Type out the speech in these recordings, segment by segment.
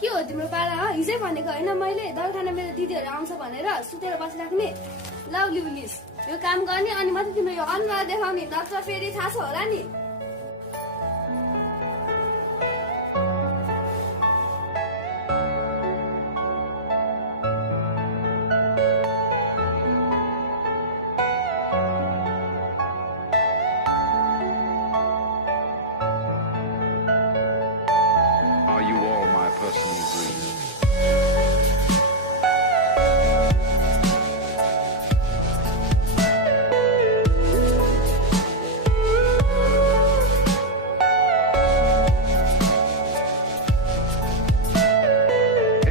के हो तिम्रो पारा हो? हिजै भनेको होइन मैले दलखाना मेरो दिदीहरू आउँछ भनेर सुतेर बसिराख्ने। लभली पुलिस यो काम गर्ने अनि मात्रै तिम्रो यो अनुहार देखाउने, नत्र फेरि थाहा छ होला नि। Are you all my personal dreams?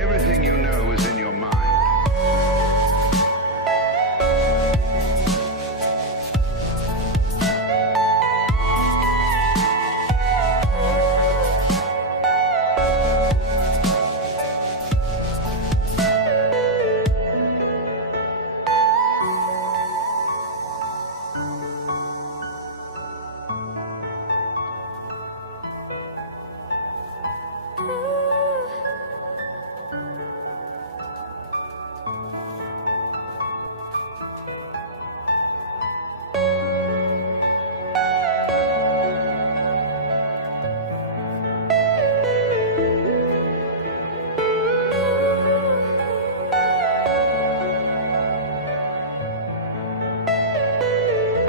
Everything you know is in your mind.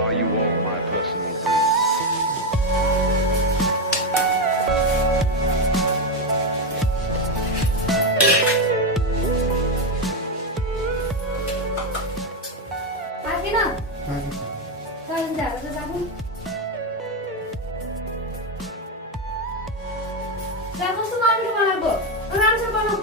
Are you all my personal dreams? पाकेन चलन झाएर त जानु जा कस्तो मान्छे बनाएको राम्रो बनाऊ।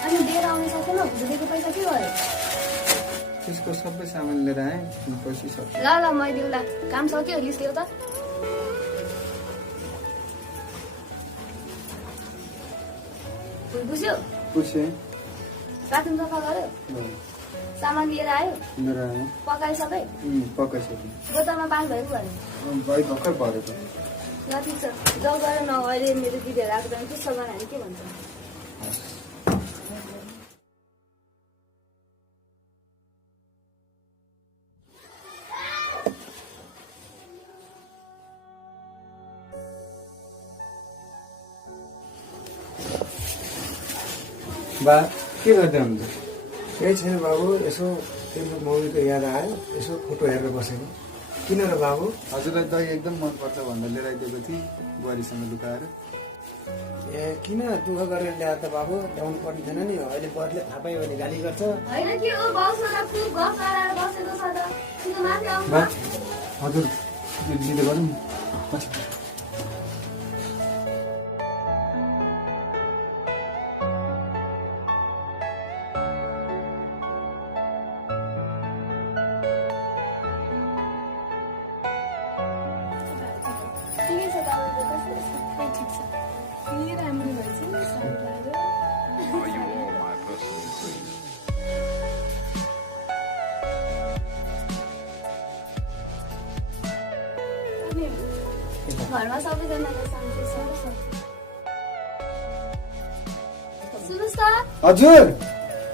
अनि लिएर आउनु सकेन भुजेको पैसा के गर्यो? त्यसको सबै सामान लिएर आएँ, पैसा सक्छ। ल ल मैले दिउँला काम सक्यो लिस्ट ल्याऊ त। बुझ्यो पुछेँ, बाथरुम सफा गर्यो सामान लिएर आयो लिएर आएँ, पकायो सबै पकाइसकेँ। बोतलमा पानी भएको भने भाइ भर्खर भरेको। ल ठिक छ जाउ गर न अहिले मेरो दिदीहरू आएको बेलामा के सल्लाह हामी के भन्छ। बा के गर्दै हुन्छ? केही छैन बाबु, यसो तिम्रो मम्मीको याद आयो, यसो फोटो हेरेर बसेको। किन र बाबु? हजुरलाई दही एकदम मनपर्छ भनेर लिएर आइदिएको थिएँ बुहारीसँग लुकाएर। ए किन दुःख गरेर ल्याएर त बाबु, ल्याउनु पर्ने थिएन नि। अहिले बुहारीले थाहा पायो भने गाली गर्छ। होइन के हो बाउसँग खुब गफ गराएर बसेको छ त तिम्रो माथि आउनु। बा हजुर लिँदै गरौँ नि। बस। ठिकै छ तपाईँको कस्तो छ? ठिक छ के राम्रो भएछ नि साह्रो लाग्यो। Are you all my personal dreams? अनि घरमा सबैजनालाई शान्ति छ। सुन्नुहोस् त हजुर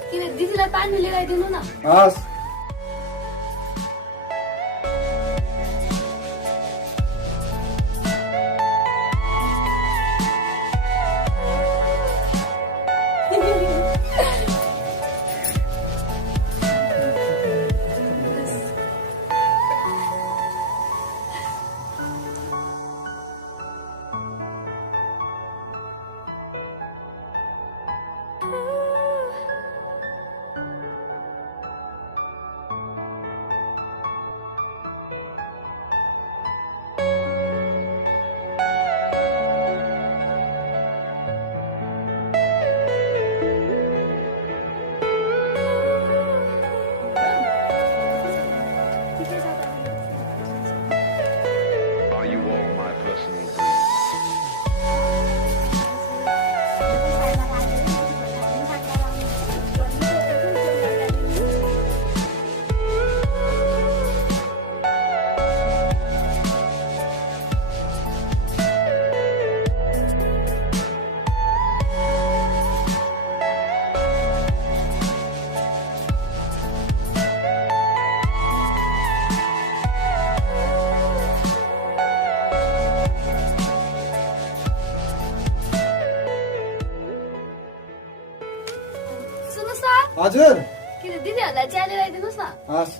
किन दिदीलाई पानी लिएर आइदिनु न। हस्। सुन्नुहोस् न हजुर कि दिदीहरूलाई चिया लिएर आइदिनुहोस् न। हस्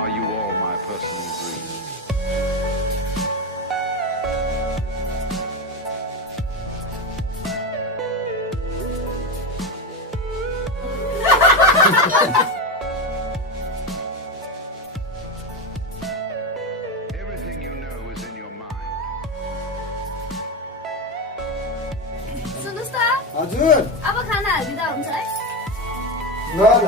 Are you all my personal dreams? Everything you know is in your mind. सुन्नुहोस् त हजुर अब खाना हालिदिँदा हुन्छ है। ल ल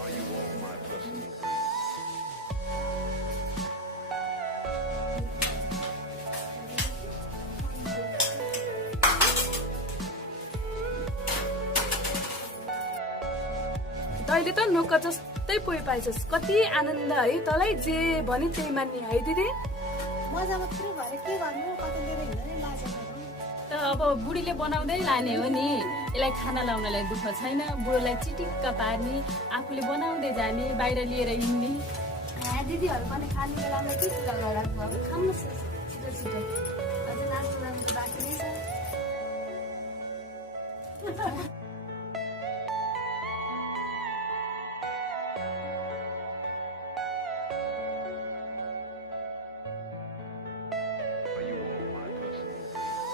Are you all my personal dreams? तैँले त नोकर जस्तै पोइ पाइछस्। कति आनन्द है तँलाई जे भने त्यही मान्ने है दिदी। मजा मात्रै भएर के गर्नु कता लिएर हिँड्दै लाज त अब बुढीले बनाउँदै लाने हो नि। यसलाई खाना लाउनलाई दुःख छैन, बुढोलाई चिटिक्क पार्ने, आफूले बनाउँदै जाने, बाहिर लिएर हिँड्ने। दिदीहरू पनि खाने बेलामा के कुरा गरिराख्नु अब खानुहोस् छिटो छिटो। अझै नाच्नु जानु त बाँकी नै छ। Are you all my personal dreams?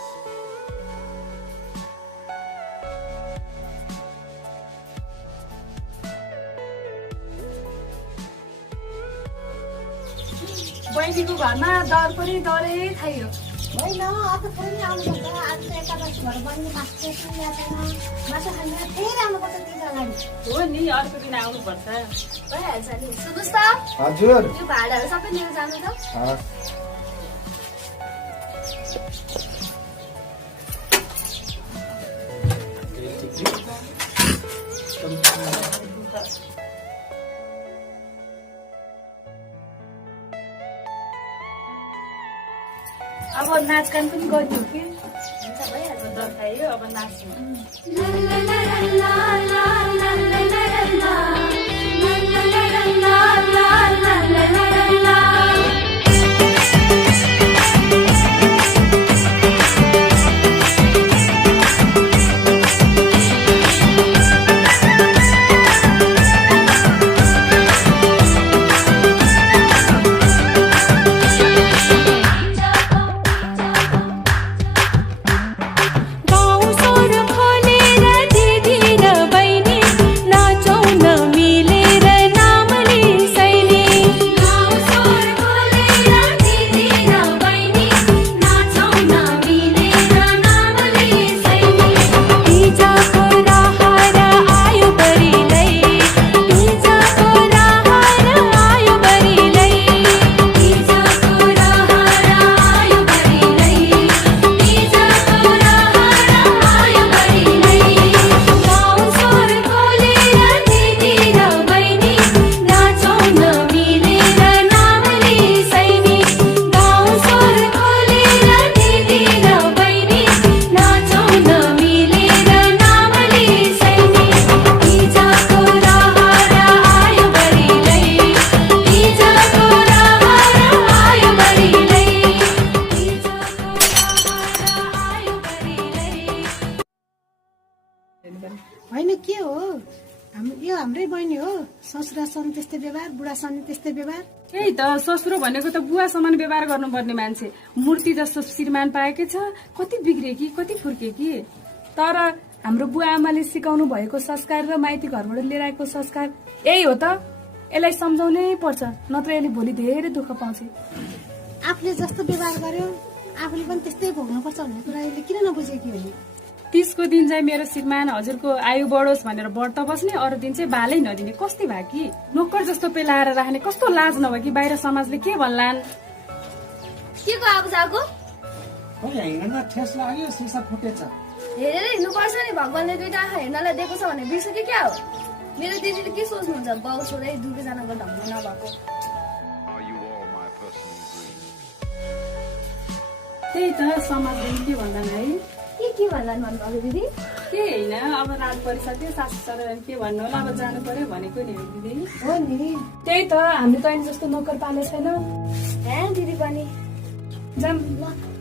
बहिनीको घरमा दर पनि डरै खाइयो। होइन अब फेरि आउनुपर्छ। आज त एकादशी भएर बहिनी मासु टेस्नु ल्याएको छैन। मासु खाने फेरि आउनुपर्छ तिज अगाडि। हो नि, अर्को दिन आउनुपर्छ। भइहाल्छ नि। सुन्नुहोस् त हजुर यो भाडाहरू सबै लिएर जानु त। हस् अब नाचगान पनि गरिदियो कि। हुन्छ भइहाल्छ। दर खाइयो, अब नाच्नु। गाउँ सोर खोलेर दिदी र बहिनी हाम्रै बहिनी हो ससुरासँग त्यस्तै व्यवहार बुढासँग त्यस्तै व्यवहार त्यही त ससुरो भनेको त बुवा समान व्यवहार गर्नुपर्ने मान्छे मूर्ति जस्तो श्रीमान पाएकै छ कति बिग्रे कि कति फुर्के कि तर हाम्रो बुवा आमाले सिकाउनु भएको संस्कार र माइती घरबाट लिएर आएको संस्कार यही हो त यसलाई सम्झाउनै पर्छ नत्र यसले भोलि धेरै दुःख पाउँछ आफूले जस्तो व्यवहार गर्यो आफूले पनि त्यस्तै भोग्नुपर्छ भन्ने कुरा यसले किन नबुझेकी हो नि 30 को दिन चाहिँ मेरो श्रीमान हजुरको आयु बढोस् भनेर व्रत बस्ने अरू दिन चाहिँ बालै नदिने कस्ती भयो कि नोकर जस्तो पेलाएर राख्ने कस्तो लाज नभयो कि बाहिर समाजले के भन्लान् के को अब जाको हिँड्न ठेस लाग्यो सिसा फुटेछ हेरेर हिँड्नुपर्छ नि भगवान्ले दुईटा आँखा हेर्नलाई दिएको छ भने बिर्सक्यो क्या हो मेरो दिदीले के सोच्नुहुन्छ बाउ छोरै दुवैजनाको ढङ्ग नभएको Are you all my personal dreams? त्यही त समाजले के भन्लान् है के भन्लान् भन्नुभएको दिदी के होइन अब रात परिसक्यो सासु ससुराले के भन्नु होला अब जानु पर्यो भनेको नि हो दिदी हो नि त्यही त हामीले त अहिले जस्तो नोकर पाले छैन हे दिदी पनि जाम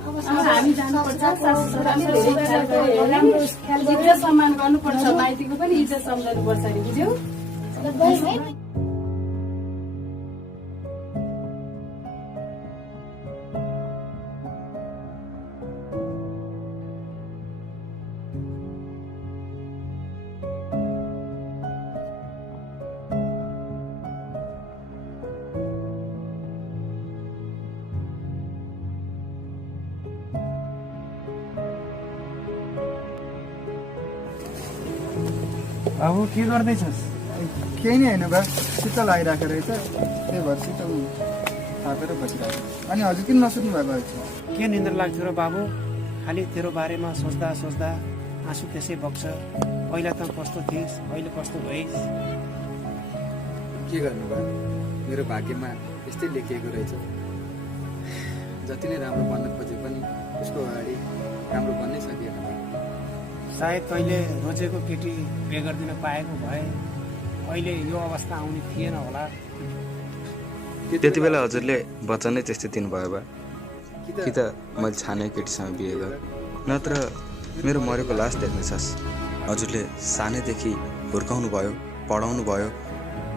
अब हामी जानुपर्छ सासु ससुराले धेरै ख्याल गरे राम्रो इज्जत सम्मान गर्नुपर्छ माइतीको पनि इज्जत सम्झाउनुपर्छ नि बुझ्यौ बाबु के गर्दैछस् केही नै होइन बा शीतल आइरहेको रहेछ त्यही भएर शीतल थापेर बसिरहेको अनि हजुर किन नसुत्नु भएको रहेछ के निन्द्रा लाग्थ्यो र बाबु खालि तेरो बारेमा सोच्दा सोच्दा आँसु त्यसै बग्छ पहिला त कस्तो थिइस् अहिले कस्तो भइस् के गर्नु बा मेरो भाग्यमा यस्तै लेखिएको रहेछ जति नै राम्रो बन्न खोजे पनि उसको अगाडि राम्रो बन्नै सकिएन बा सायद तैँले रोजेको केटी बिहे गरिदिन पाएको भए अहिले यो अवस्था आउने थिएन होला त्यति बेला हजुरले वचन नै त्यस्तै दिनुभयो बा कि त मैले छाने केटीसँग बिहे गरेँ नत्र मेरो मरेको लास देख्ने छस् हजुरले सानैदेखि हुर्काउनु भयो पढाउनु भयो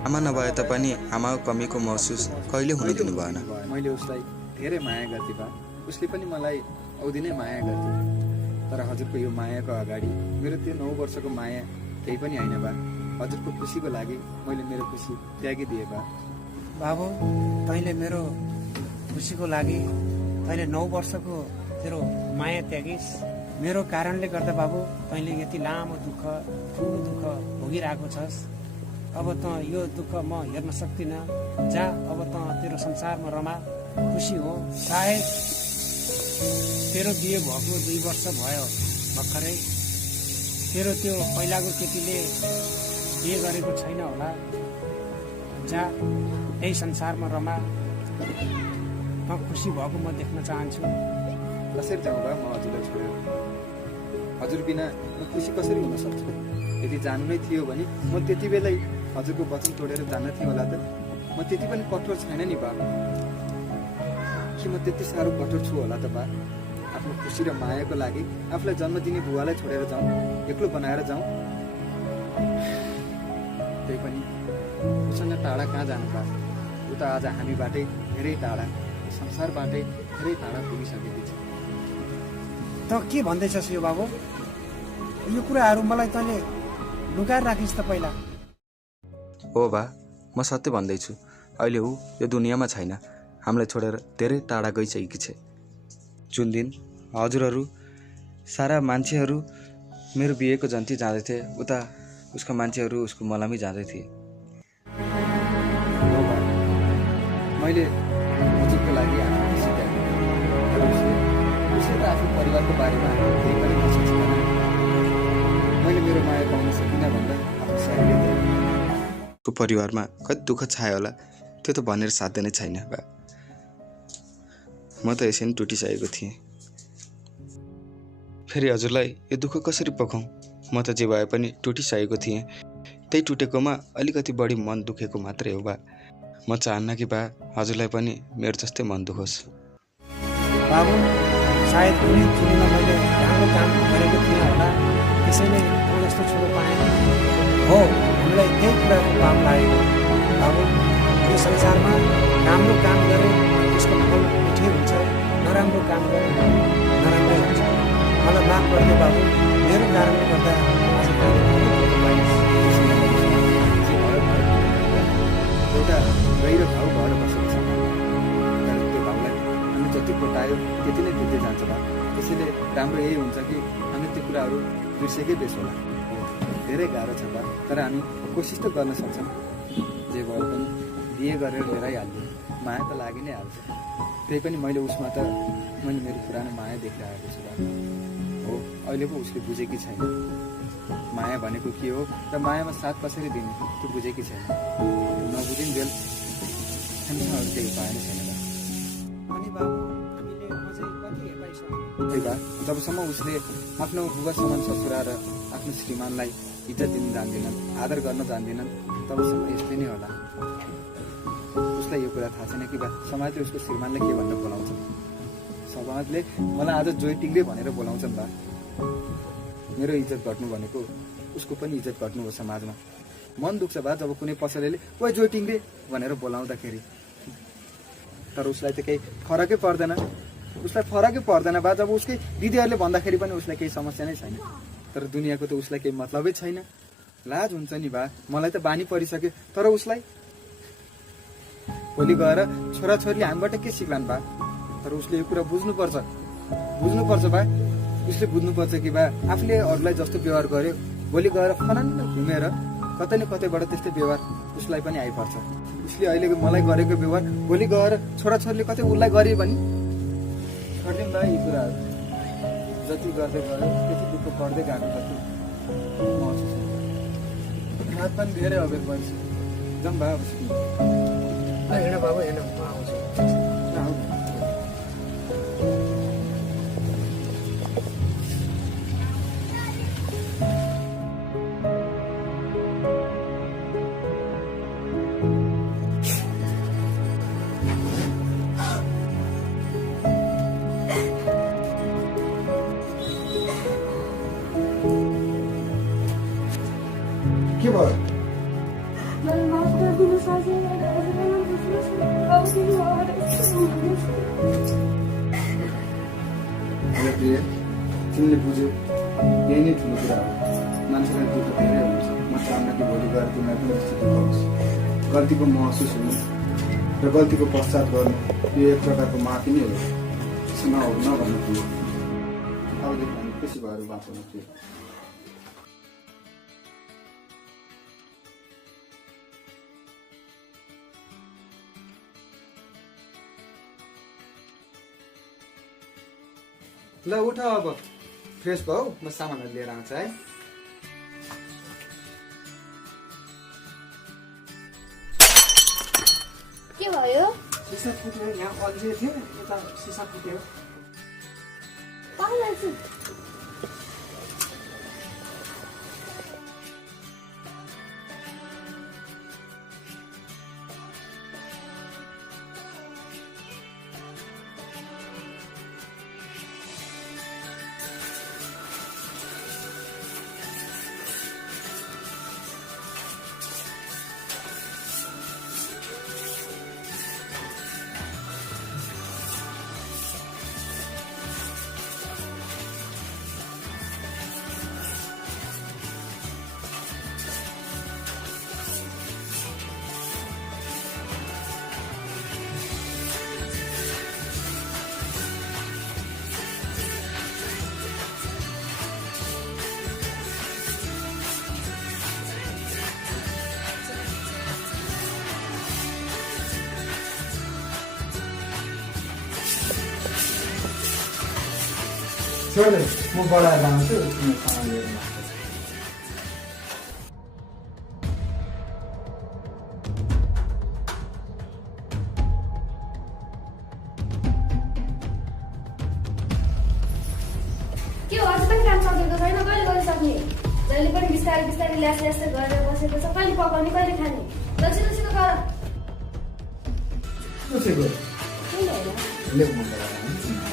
आमा नभए तापनि आमाको कमीको महसुस कहिले हुन दिनु भएन मैले उसलाई धेरै माया गर्थेँ बा उसले पनि मलाई औधी नै माया गर्थ्यो तर हजुरको यो मायाको अगाडि मेरो त्यो 9 वर्षको माया केही पनि होइन बा हजुरको खुसीको लागि मैले मेरो खुसी त्यागिदिएँ बा बाबु तैँले मेरो खुसीको लागि तैँले 9 वर्षको तेरो माया त्यागिस् मेरो कारणले गर्दा बाबु तैँले यति लामो दुःख ठुलो दुःख भोगिरहेको छस् अब त यो दुःख म हेर्न सक्दिनँ जा अब त तेरो संसारमा रमा खुसी हो सायद तेरो बिहे भएको 2 वर्ष भयो भर्खरै तेरो त्यो पहिलाको केटीले बिहे गरेको छैन होला जा यही संसारमा रमा म खुसी भएको म देख्न चाहन्छु कसरी जाउँ बा म हजुरलाई छोडेर हजुर बिना म खुसी कसरी हुन सक्छु यदि जानु नै थियो भने म त्यति बेलै हजुरको वचन तोडेर जान्न थिएँ होला त म त्यति पनि कठोर छैन नि बा कि म त्यति साह्रो कठोर छु होला त बा आफ्नो खुसी र मायाको लागि आफूलाई जन्म दिने बुवालाई छोडेर जाउँ एक्लो बनाएर जाउँ त्यही पनि उसँग टाढा कहाँ जानु बा ऊ त आज हामीबाटै धेरै टाढा संसारबाटै धेरै टाढा पुगिसकेको छ त के भन्दैछस् यो बाबु यो कुराहरू मलाई तैँले लुकाएर राखिस् त पहिला हो बा म सत्य भन्दैछु अहिले ऊ यो दुनियाँमा छैन हामीलाई छोडेर धेरै टाढा गइसकेकी छ जुन दिन हजुरहरू सारा मान्छेहरू मेरो बिहेको जन्ती जाँदैथे उता उसको मान्छेहरू उसको मलामी जाँदै थिए मैले हजुरको लागि आफ्नो खुसी त्यागेँ तर उसले त आफ्नो परिवारको बारेमा केही पनि नसोचेन मैले मेरो माया पाउन सकिनँ भन्दा आफ्नो शरीरले को परिवारमा कति दुःख छायो होला त्यो त भनेर साध्य नै छैन बा म त यसै नै टुटिसकेको थिएँ फेरि हजुरलाई यो दुःख कसरी पकाउँ म त जे भए पनि टुटिसकेको थिएँ त्यही टुटेकोमा अलिकति बढी मन दुखेको मात्रै हो बा म चाहन्न कि बा हजुरलाई पनि मेरो जस्तै मन दुखोस् बाबु सायद कुनै चुरीमा मैले राम्रो काम गरेको थिएँ होला त्यसैले म जस्तो छोरो पाएँ हो हाम्रो हामीलाई त्यही कुराको पाप लागेको बाबु। यो संसारमा राम्रो काम गरे त्यसको फल मिठै हुन्छ, नराम्रो काम गरे नराम्रै हुन्छ। मलाई माफ गरिदियो बाबु, मेरो कारणले गर्दा आज एउटा गहिरो भाउ भएर बसेको छ, तर त्यो भाउलाई हामी जति कोटायो त्यति नै दिँदै जान्छ बा। त्यसैले राम्रो यही हुन्छ कि हामी त्यो कुराहरू बिर्सेकै बेस होला। धेरै गाह्रो छ बा, तर हामी कोसिस त गर्न सक्छौँ। जे भए पनि बिहे गरेर लिएर हाल्यो, माया त लागि नै हाल्छ। त्यही पनि मैले उसमा त मेरो पुरानो माया देखिरहेको छु बा। हो, अहिले पो उसले बुझेकी छैन माया भनेको के हो र मायामा साथ कसरी दिने, त्यो बुझेकी छैन। नबुझिन्जेल हामीसँग अरू केही उपाय नै छैन बा। अनि बाबु हामीले अझै कति हेपाइसक्यौँ। त्यही भए जबसम्म उसले आफ्नो बुबा समान ससुरा र आफ्नो श्रीमानलाई इज्जत दिन जान्दैनन्, आदर गर्न जान्दैनन्, तबसम्म यस्तै नै होला। उसलाई यो कुरा थाहा छैन कि बा समाजले उसको श्रीमानलाई के भनेर बोलाउँछ। समाजले मलाई आज जोइ टिङ्ग्रे भनेर बोलाउँछन् बा। मेरो इज्जत घट्नु भनेको उसको पनि इज्जत घट्नु हो समाजमा। मन दुख्छ बा जब कुनै पसलेले कोही जोइ टिङ्ग्रे भनेर बोलाउँदाखेरि। तर उसलाई त केही फरकै पर्दैन, उसलाई फरकै पर्दैन बा। जब उसकै दिदीहरूले भन्दाखेरि पनि उसलाई केही समस्या नै छैन। तर दुनियाँको त उसलाई केही मतलबै छैन। लाज हुन्छ नि बा, मलाई त बानी परिसक्यो। तर उसलाई भोलि गएर छोराछोरीले हामीबाट के सिक्लान् बा। तर उसले यो कुरा बुझ्नुपर्छ बा। उसले बुझ्नुपर्छ कि बा आफूले अरूलाई जस्तो व्यवहार गर्यो, भोलि गएर फनान्न घुमेर कतै न कतैबाट त्यस्तै व्यवहार उसलाई पनि आइपर्छ। उसले अहिले मलाई गरेको व्यवहार भोलि गएर छोराछोरीले कतै उसलाई गरे भने गर्दैन बा। यी कुराहरू जति गर्दै गयो त्यति दुःख पर्दै गएको जति महसुस हुन्छ। हात पनि धेरै अबेर भइसक्यो। जाउँ बा अब हिँड बाबु हिँड, म आउँछु। के भयो? मलाई माफ गरिदिनु साथी। हेलो प्रिय, तिमीले बुझ्यौ यही नै ठुलो कुरा हो। मान्छेलाई दुःख धेरै हुन्छ। म चाहन्न कि भोलि गएर तिमीलाई पनि त्यस्तो दुःख होस्। गल्तीको महसुस हुनु र गल्तीको पश्चात गर्नु यो एक प्रकारको माफी नै हो। त्यसो नभन्नु प्रिय। अबदेखि हामी खुसी भएर बाँचौँ प्रिय। ल उठ, अब फ्रेस भयो, म सामानहरू लिएर आउँछु है। के भयो? सिसा फुट्यो, यहाँ अल्झिएको थियो, यता सिसा फुट्यो। पाउला छु। छोड्दै म बढाएर आउँछु, तिमी सामान लिएर आउँछु। के हो, अझै पनि काम सकेको छैन? कहिले गरिसक्ने? जहिले पनि बिस्तारै बिस्तारै ल्यास ल्यास गरेर बसेको छ। कहिले पकाउने, कहिले खाने? छिटो छिटो गर। कसैको किन होइन? लेउ म बढाएर आउँछु।